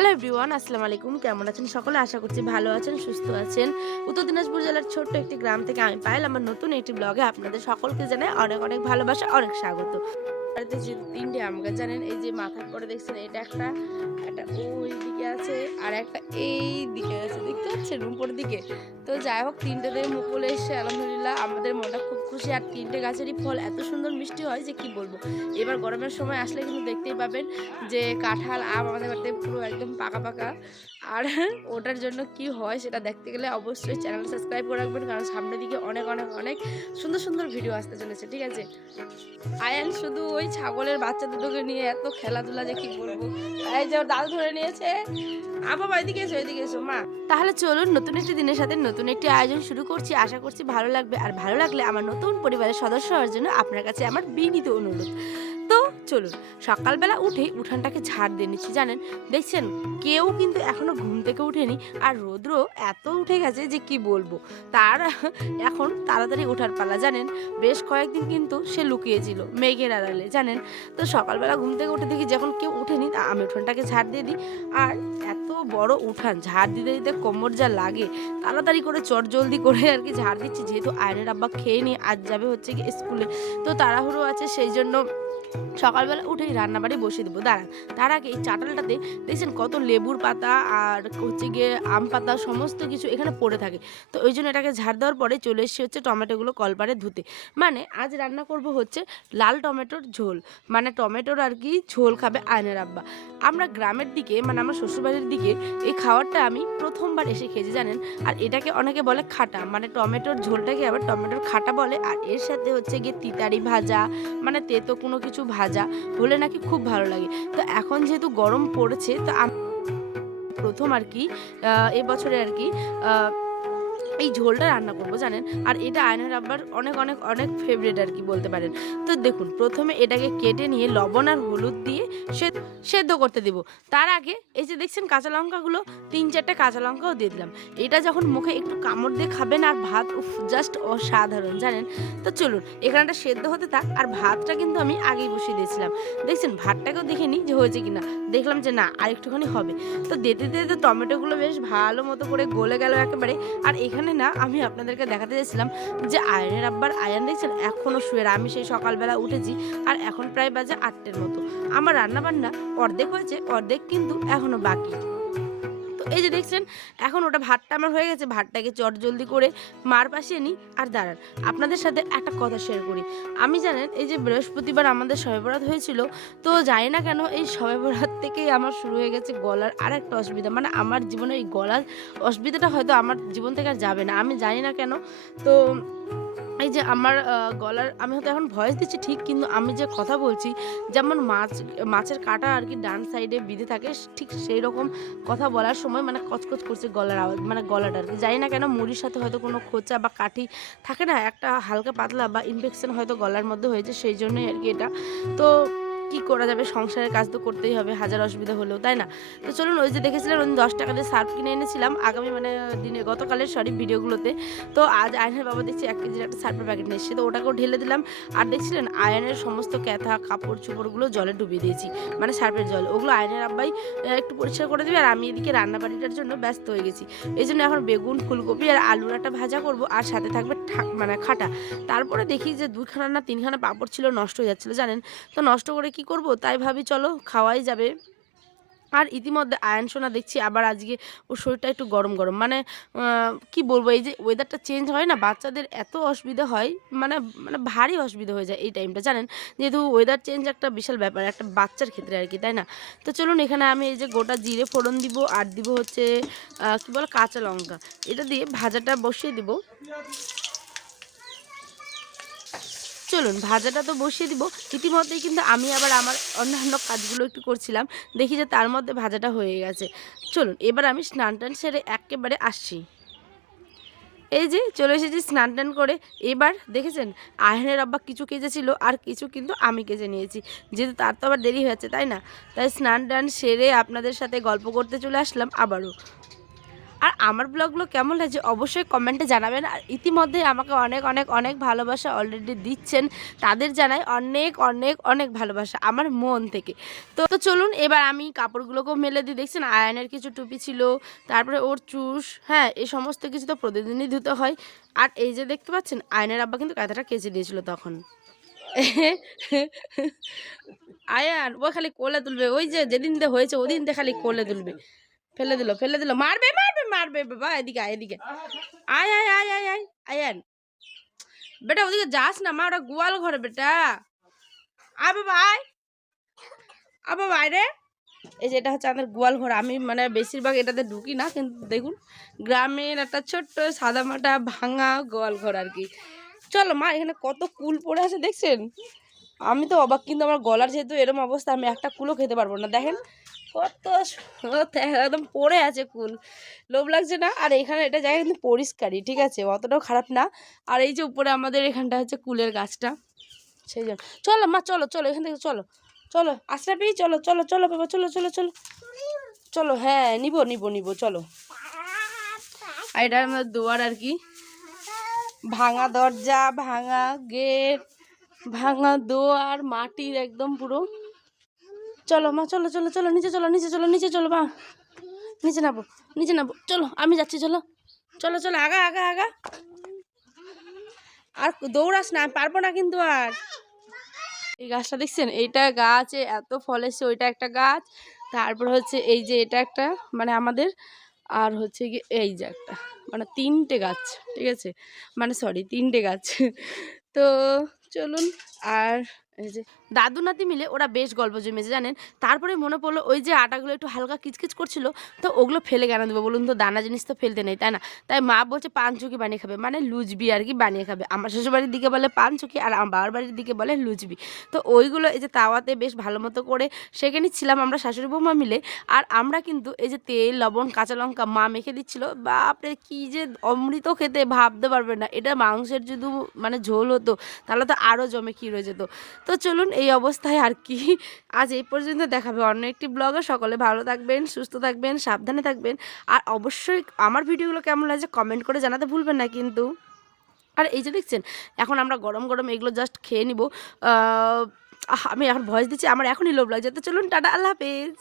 Hello everyone, আসসালামু আলাইকুম। কেমন আছেন সকলে? আশা করছি ভালো আছেন, সুস্থ আছেন। উত্তর দিনাজপুর জেলার ছোট্ট একটি গ্রাম থেকে আমি পায়েল আমার নতুন একটি ব্লগে আপনাদের সকলকে জানাই অনেক অনেক ভালোবাসা, অনেক স্বাগত। বাড়িতে যে ৩টে আম গাছ জানেন, এই যে মাথার পরে দেখছেন এটা একটা, একটা ওই দিকে আছে আর একটা এই দিকে আছে, দেখতে পাচ্ছেন উপরের দিকে। তো যাই হোক, ৩টেতে মুকুল এসে আলহামদুলিল্লাহ আমাদের মনটা খুব খুশি। আর ৩টে গাছেরই ফল এত সুন্দর মিষ্টি হয় যে কি বলবো। এবার গরমের সময় আসলে কিন্তু দেখতেই পাবেন যে কাঁঠাল আম আমাদের বাড়িতে পুরো একদম পাকা পাকা। আর ওটার জন্য কি হয় সেটা দেখতে গেলে অবশ্যই চ্যানেল সাবস্ক্রাইব করে রাখবেন, কারণ সামনের দিকে অনেক অনেক অনেক সুন্দর সুন্দর ভিডিও আসতে চলেছে, ঠিক আছে। আয়ান শুধু ওই ছাগলের বাচ্চা দুটোকে নিয়ে এত খেলাধুলা যে কি বলবো। এই যে ওর দাদু ধরে নিয়েছে। বাবা এদিকে এসো, এদিকে এসো মা। তাহলে চলুন নতুন একটি দিনের সাথে নতুন একটি আয়োজন শুরু করছি। আশা করছি ভালো লাগবে। আর ভালো লাগলে আমার নতুন পরিবারের সদস্য হওয়ার জন্য আপনার কাছে আমার বিনীত অনুরোধ। তো চলুন, সকালবেলা উঠেই উঠানটাকে ঝাড় দিয়ে নিচ্ছি। জানেন, দেখছেন কেউ কিন্তু এখনো ঘুম থেকে উঠেনি, আর রৌদ্র এত উঠে গেছে যে কি বলবো। তার এখন তাড়াতাড়ি ওঠার পালা। জানেন, বেশ কয়েকদিন কিন্তু সে লুকিয়েছিল মেঘের আড়ালে, জানেন। তো সকালবেলা ঘুম থেকে উঠে দেখি যখন কেউ উঠেনি, আমি উঠানটাকে ঝাড় দিয়ে দিই। আর এত বড় উঠান, ঝাড় দিতে দিতে কোমর যা লাগে, তাড়াতাড়ি করে চটজলদি করে আর কি ঝাড় দিচ্ছি, যেহেতু আয়নের আব্বা খেয়ে নিয়ে আজ যাবে হচ্ছে কি স্কুলে। তো তাড়াহুড়ো আছে, সেই জন্য সকালবেলা উঠেই রান্নাবাড়ি বসিয়ে দেবো। দাঁড়ান, তার আগে এই চাটালটাতে দেখছেন কত লেবুর পাতা আর হচ্ছে গিয়ে আম পাতা সমস্ত কিছু এখানে পড়ে থাকে। তো ওই জন্য এটাকে ঝাড় দেওয়ার পরে চলে এসেছি হচ্ছে টমেটোগুলো কলপারে ধুতে। মানে আজ রান্না করব হচ্ছে লাল টমেটোর ঝোল, মানে টমেটোর আর কি ঝোল খাবে আয়নের আব্বা। আমরা গ্রামের দিকে, মানে আমার শ্বশুরবাড়ির দিকে এই খাবারটা আমি প্রথমবার এসে খেয়েছি, জানেন। আর এটাকে অনেকে বলে খাটা, মানে টমেটোর ঝোলটাকে আবার টমেটোর খাটা বলে। আর এর সাথে হচ্ছে গিয়ে তিতারি ভাজা, মানে তেতো কোনো কিছু ভাজা হলে নাকি খুব ভালো লাগে। তো এখন যেহেতু গরম পড়েছে, তো আমি প্রথম আর কি এবছরে আর কি এই ঝোলটা রান্না করব, জানেন। আর এটা আয়নার আব্বার অনেক অনেক অনেক ফেভারিট আর কি বলতে পারেন। তো দেখুন, প্রথমে এটাকে কেটে নিয়ে লবণ আর হলুদ দিয়ে সেদ্ধ করতে দেব। তার আগে এই যে দেখছেন কাঁচা লঙ্কাগুলো, ৩-৪টা কাঁচা লঙ্কাও দিয়ে দিলাম। এটা যখন মুখে একটু কামড় দিয়ে খাবেন আর ভাত, উফ, জাস্ট অসাধারণ, জানেন। তো চলুন এখানটা সেদ্ধ হতে থাক। আর ভাতটা কিন্তু আমি আগেই বসিয়ে দিয়েছিলাম। দেখছেন ভাতটাকেও দেখে নিই যে হয়েছে কিনা। দেখলাম যে না, আর একটুখানি হবে। তো দিতে দিতে টমেটোগুলো বেশ ভালো মতো করে গলে গেল একেবারে। আর এখানে না আমি আপনাদেরকে দেখাতে চাইছিলাম যে আয়নের আব্বার আয়ান দেখছেন এখনো শুয়ে। আমি সেই সকালবেলা উঠেছি আর এখন প্রায় বাজে 8টের মতো। আমার রান্না বান্না অর্ধেক হয়েছে, অর্ধেক কিন্তু এখনো বাকি। তো এই যে দেখছেন এখন ওটা ভাতটা আমার হয়ে গেছে। ভাতটাকে চটজলদি করে মার পাশে নিই। আর দাঁড়ান, আপনাদের সাথে একটা কথা শেয়ার করি। আমি জানেন এই যে বৃহস্পতিবার আমাদের শবে বরাত হয়েছিল। তো জানি না কেন এই শবে বরাত থেকেই আমার শুরু হয়ে গেছে গলার আর একটা অসুবিধা। মানে আমার জীবনে এই গলার অসুবিধাটা হয়তো আমার জীবন থেকে আর যাবে না, আমি জানি না কেন। তো এই যে আমার গলার, আমি হয়তো এখন ভয়েস দিচ্ছি ঠিক, কিন্তু আমি যে কথা বলছি যেমন মাছের কাঁটা আর কি ডান সাইডে বিঁধে থাকে, ঠিক সেই রকম কথা বলার সময় মানে কচকচ করছে গলার আওয়াজ, মানে গলাটা আর কি। জানি না কেন, মুড়ির সাথে হয়তো কোনো খোঁচা বা কাঠি থাকে না, একটা হালকা পাতলা বা ইনফেকশন হয়তো গলার মধ্যে হয়েছে, সেই জন্যই আর কি এটা। তো কি করা যাবে, সংসারের কাজ তো করতেই হবে হাজার অসুবিধা হলেও, তাই না। তো চলুন, ওই যে দেখেছিলেন ওই 10 টাকা দিয়ে সার্ফ কিনে এনেছিলাম আগামী মানে দিনে, গতকালের সরি ভিডিওগুলোতে। তো আজ আয়নের বাবা দেখছি 1 কেজির একটা সার্ফের প্যাকেট নিয়ে এসেছে। তো ওটাকেও ঢেলে দিলাম। আর দেখছিলেন আয়নের সমস্ত ক্যাথা কাপড় চোপড়গুলো জলে ডুবিয়ে দিয়েছি, মানে সার্ফের জল। ওগুলো আয়নের আব্বাই একটু পরিষ্কার করে দেবে। আর আমি এদিকে রান্নাবাড়িটার জন্য ব্যস্ত হয়ে গেছি। এই জন্য এখন বেগুন, ফুলকপি আর আলুর একটা ভাজা করব, আর সাথে থাকবে মানে খাটা। তারপরে দেখি যে 2খানা না 3খানা পাঁপড় ছিল, নষ্ট হয়ে যাচ্ছিলো, জানেন। তো নষ্ট করে কি করব, তাই ভাবি চলো খাওয়াই যাবে। আর ইতিমধ্যে আয়ান সোনা দেখছি আবার আজকে ওর শরীরটা একটু গরম গরম, মানে কি বলবো, এই যে ওয়েদারটা চেঞ্জ হয় না, বাচ্চাদের এত অসুবিধা হয়, মানে মানে ভারী অসুবিধা হয়ে যায় এই টাইমটা, জানেন। যেহেতু ওয়েদার চেঞ্জ একটা বিশাল ব্যাপার একটা বাচ্চার ক্ষেত্রে আর কি, তাই না। তো চলুন, এখানে আমি এই যে গোটা জিরে ফোড়ন দিব, আর দিব হচ্ছে কি বলে কাঁচা লঙ্কা। এটা দিয়ে ভাজাটা বসিয়ে দিব। চলুন ভাজাটা তো বসিয়ে দিব। ইতিমধ্যেই কিন্তু আমি আবার আমার অন্যান্য কাজগুলো একটু করছিলাম, দেখি যে তার মধ্যে ভাজাটা হয়ে গেছে। চলুন এবার আমি স্নান টান সেরে একেবারে আসছি। এই যে চলে এসেছি স্নান টান করে। এবার দেখেছেন আয়নের আব্বা কিছু কেজেছিল আর কিছু কিন্তু আমি কেজে নিয়েছি, যেহেতু তার তো আবার দেরি হয়েছে, তাই না। তাই স্নান টান সেরে আপনাদের সাথে গল্প করতে চলে আসলাম আবারও। আর আমার ব্লগগুলো কেমন লাগছে অবশ্যই কমেন্টে জানাবেন। আর ইতিমধ্যে আমাকে অনেক অনেক অনেক ভালোবাসা অলরেডি দিচ্ছেন, তাদের জানাই অনেক অনেক অনেক ভালোবাসা আমার মন থেকে। তো চলুন এবার আমি কাপড়গুলোকেও মেলে দিই। দেখছেন আয়নের কিছু টুপি ছিল, তারপরে ওর চুস, হ্যাঁ এই সমস্ত কিছু তো প্রতিদিনই ধুতে হয়। আর এই যে দেখতে পাচ্ছেন আয়নের আব্বা কিন্তু কাঁথাটা কেচে দিয়েছিল তখন। আয়ান ও খালি কোলে তুলবে, ওই যে যেদিন দিয়ে হয়েছে ওদিন দিয়ে খালি কোলে তুলবে। ফেলে দিল ফেলে দিল, মারবে মারবে মারবে বাবা, এদিকে আয় এদিকে আয় আয় আয় আয় আয় আয়ান বেটা, ওদিকে যাস না মা, ওটা গোয়াল ঘরে বেটা। আয় বাবা আয়, আ বাবা আয় রে। এই যে এটা হচ্ছে আমাদের গোয়াল ঘর, আমি মানে বেশিরভাগ এটাতে ঢুকি না, কিন্তু দেখুন গ্রামের একটা ছোট্ট সাদামাটা ভাঙা গোয়াল ঘর আর কি। চলো মা, এখানে কত কুল পড়ে আছে দেখছেন, আমি তো অবাক। কিন্তু আমার গলার যেহেতু এরকম অবস্থা, আমি একটা কুলও খেতে পারবো না। দেখেন কত একদম পড়ে আছে কুল, লোভ লাগছে না? আর এখানে এটা জায়গা কিন্তু পরিষ্কারই, ঠিক আছে, অতটাও খারাপ না। আর এই যে উপরে আমাদের এখানটা হচ্ছে কুলের গাছটা, সেই জন্য। চলো মা চলো চলো, এখান থেকে চলো চলো, আশরাফি চলো চলো চলো বাবা, চলো চলো চলো চলো, হ্যাঁ নিব নিব নিব চলো। আর এটা আমাদের দুয়ার আর কি, ভাঙা দরজা, ভাঙা গেট, ভাঙা দোয়ার, মাটির একদম পুরো। চলো মা চলো চলো চলো, নিচে চলো নিচে চলো নিচে চলো মা, নিচে নাবো নিচে নাবো, চলো আমি যাচ্ছি, চলো চলো চলো, আগা আগা আগা। আর দৌড়াস না, আমি পারবো না কিন্তু। আর এই গাছটা দেখছেন, এইটা গাছে এত ফল এসছে, ওইটা একটা গাছ, তারপর হচ্ছে এই যে এটা একটা মানে আমাদের, আর হচ্ছে কি এই যে একটা, মানে 3টে গাছ, ঠিক আছে, মানে সরি 3টে গাছ। তো চলুন। আর এই যে দাদু নাতি মিলে ওরা বেশ গল্প জমেছে জানেন। তারপরে মনে পড়লো ওই যে আটাগুলো একটু হালকা কিচকিচ করছিল, তো ওগুলো ফেলে কেন দেবো বলুন তো, দানা জিনিস তো ফেলতে নেই তাই না। তাই মা বলছে পানচুকি বানিয়ে খাবে, মানে লুচবি আর কি বানিয়ে খাবে। আমার শ্বশুরবাড়ির দিকে বলে পানচুকি, আর আমার বাবার বাড়ির দিকে বলে লুচবি। তো ওইগুলো এই যে তাওয়াতে বেশ ভালো মতো করে সেঁকে নিচ্ছিলাম আমরা শাশুড়ি বৌমা মিলে। আর আমরা কিন্তু এই যে তেল লবণ কাঁচা লঙ্কা মা মেখে দিচ্ছিল, বাপরে কি যে অমৃত খেতে, ভাবতে পারবে না। এটা মাংসের যদি মানে ঝোল হতো তাহলে তো আরও জমে ক্ষীর হয়ে যেত। তো চলুন এই অবস্থায় আর কি আজ এই পর্যন্ত, দেখাবে অন্য একটি ব্লগে। সকলে ভালো থাকবেন, সুস্থ থাকবেন, সাবধানে থাকবেন। আর অবশ্যই আমার ভিডিওগুলো কেমন লাগছে কমেন্ট করে জানাতে ভুলবেন না কিন্তু। আর এই যে দেখছেন এখন আমরা গরম গরম এগুলো জাস্ট খেয়ে নিব। আমি এখন ভয়েস দিচ্ছি, আমার এখনই লোভ লাগছে। তো চলুন টাটা, আল্লাহ হাফেজ।